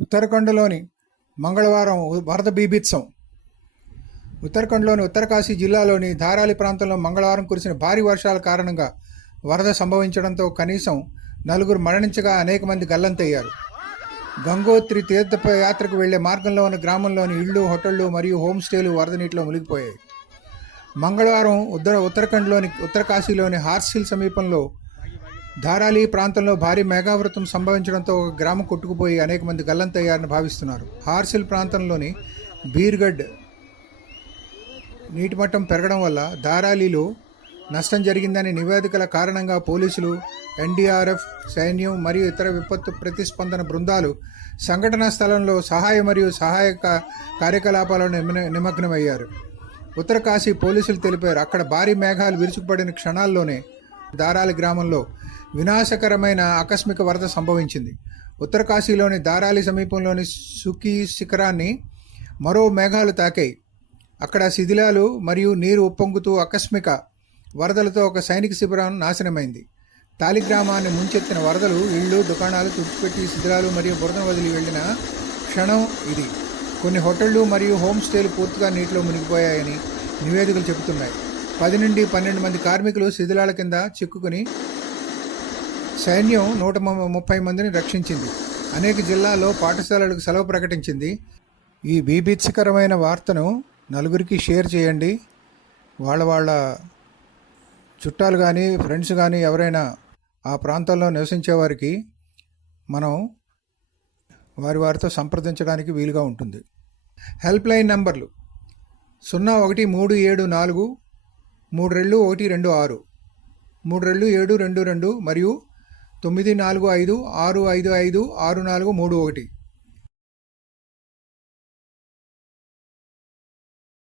ఉత్తరాఖండ్లోని మంగళవారం వరద బీభత్సం. ఉత్తరాఖండ్లోని ఉత్తరకాశీ జిల్లాలోని ధారాలి ప్రాంతంలో మంగళవారం కురిసిన భారీ వర్షాల కారణంగా వరద సంభవించడంతో కనీసం నలుగురు మరణించగా అనేక మంది గల్లంతయ్యారు. గంగోత్రి తీర్థయాత్రకు వెళ్ళే మార్గంలో ఉన్న గ్రామంలోని ఇళ్ళు హోటళ్ళు మరియు హోమ్ స్టేలు వరద నీటిలో మునిగిపోయాయి. మంగళవారం ఉత్తర ఉత్తరాఖండ్లోని ఉత్తరకాశీలోని హార్సిల్ సమీపంలో ధారాలి ప్రాంతంలో భారీ మేఘావృతం సంభవించడంతో ఒక గ్రామం కొట్టుకుపోయి అనేక మంది గల్లంతయ్యారని భావిస్తున్నారు. హార్సిల్ ప్రాంతంలోని బీర్గఢ్ నీటి మట్టం పెరగడం వల్ల ధారాలిలో నష్టం జరిగిందని నివేదికల కారణంగా పోలీసులు ఎన్డీఆర్ఎఫ్ సైన్యం మరియు ఇతర విపత్తు ప్రతిస్పందన బృందాలు సంఘటనా స్థలంలో సహాయ మరియు సహాయక కార్యకలాపాలను నిమగ్నమయ్యారు. ఉత్తరకాశీ పోలీసులు తెలిపారు అక్కడ భారీ మేఘాలు విరుచుకుపడిన క్షణాల్లోనే దారాలి గ్రామంలో వినాశకరమైన ఆకస్మిక వరద సంభవించింది. ఉత్తరకాశీలోని దారాలి సమీపంలోని సుఖీ శిఖరాన్ని మరో మేఘాలు తాకాయి. అక్కడ శిథిలాలు మరియు నీరు ఉప్పొంగుతూ ఆకస్మిక వరదలతో ఒక సైనిక శిబిరం నాశనమైంది. తాలి గ్రామాన్ని ముంచెత్తిన వరదలు ఇళ్ళు దుకాణాలు తుడిచిపెట్టి శిథిలాలు మరియు బురదను వదిలి వెళ్ళిన క్షణం ఇది. కొన్ని హోటళ్ళు మరియు హోమ్ స్టేలు పూర్తిగా నీటిలో మునిగిపోయాయని నివేదికలు చెబుతున్నాయి. పది నుండి పన్నెండు మంది కార్మికులు శిథిలాల కింద చిక్కుకుని సైన్యం నూట ము- ముప్పై మందిని రక్షించింది. అనేక జిల్లాల్లో పాఠశాలలకు సెలవు ప్రకటించింది. ఈ బీభీత్సకరమైన వార్తను నలుగురికి షేర్ చేయండి. వాళ్ళ వాళ్ళ చుట్టాలు కానీ ఫ్రెండ్స్ కానీ ఎవరైనా ఆ ప్రాంతంలో నివసించే వారికి మనం వారి వారితో సంప్రదించడానికి వీలుగా ఉంటుంది. హెల్ప్ లైన్ నంబర్లు సున్నా ఒకటి మూడు ఏడు నాలుగు మూడు రెండు ఒకటి రెండు ఆరు మూడు రెండు ఏడు రెండు రెండు మరియు తొమ్మిది నాలుగు ఐదు ఆరు ఐదు ఐదు ఆరు నాలుగు మూడు ఒకటి.